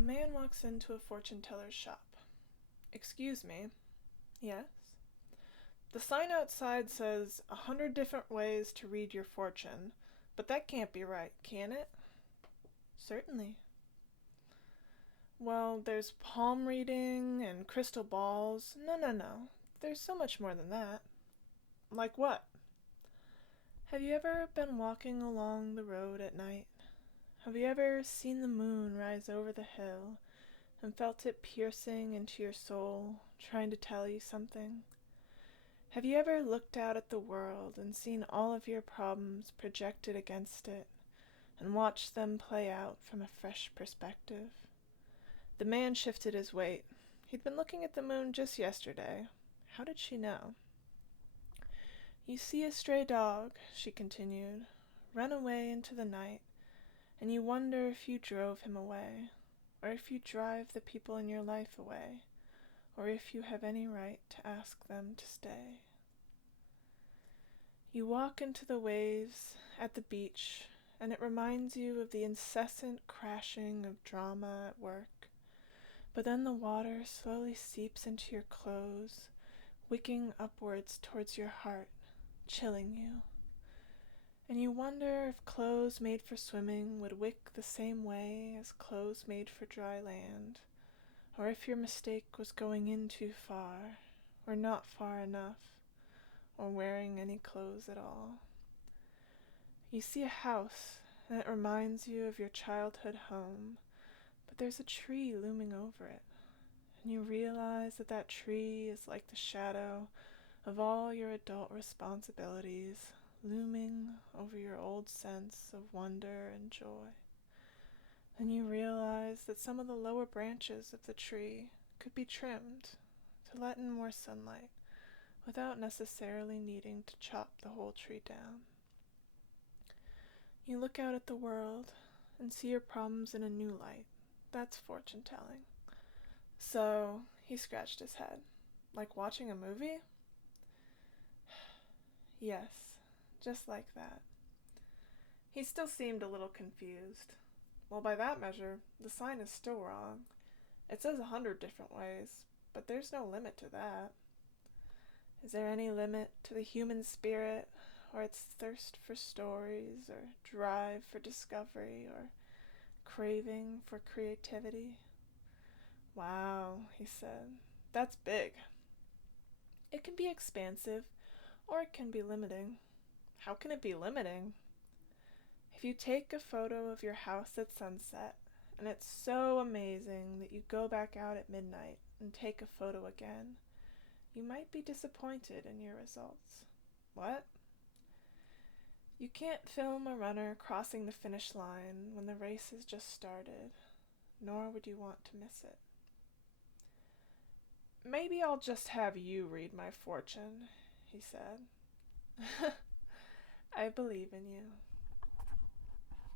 A man walks into a fortune teller's shop. "Excuse me." "Yes." "The sign outside says 100 different ways to read your fortune, but that can't be right, can it?" "Certainly." "Well, there's palm reading and crystal balls." "No, no, no. There's so much more than that." "Like what?" "Have you ever been walking along the road at night? Have you ever seen the moon rise over the hill and felt it piercing into your soul, trying to tell you something? Have you ever looked out at the world and seen all of your problems projected against it and watched them play out from a fresh perspective?" The man shifted his weight. He'd been looking at the moon just yesterday. How did she know? "You see a stray dog," she continued, "run away into the night, and you wonder if you drove him away, or if you drive the people in your life away, or if you have any right to ask them to stay. You walk into the waves at the beach, and it reminds you of the incessant crashing of drama at work, but then the water slowly seeps into your clothes, wicking upwards towards your heart, chilling you. And you wonder if clothes made for swimming would wick the same way as clothes made for dry land, or if your mistake was going in too far, or not far enough, or wearing any clothes at all. You see a house, and it reminds you of your childhood home, but there's a tree looming over it, and you realize that that tree is like the shadow of all your adult responsibilities, looming over your old sense of wonder and joy. Then you realize that some of the lower branches of the tree could be trimmed to let in more sunlight without necessarily needing to chop the whole tree down. You look out at the world and see your problems in a new light. That's fortune telling. So, he scratched his head. Like watching a movie? Yes, just like that. He still seemed a little confused. "Well, by that measure, the sign is still wrong. It says 100 different ways, but there's no limit to that. Is there any limit to the human spirit, or its thirst for stories, or drive for discovery, or craving for creativity?" "Wow," he said, "that's big." "It can be expansive, or it can be limiting." "How can it be limiting?" "If you take a photo of your house at sunset, and it's so amazing that you go back out at midnight and take a photo again, you might be disappointed in your results." "What?" "You can't film a runner crossing the finish line when the race has just started, nor would you want to miss it." "Maybe I'll just have you read my fortune," he said. "I believe in you."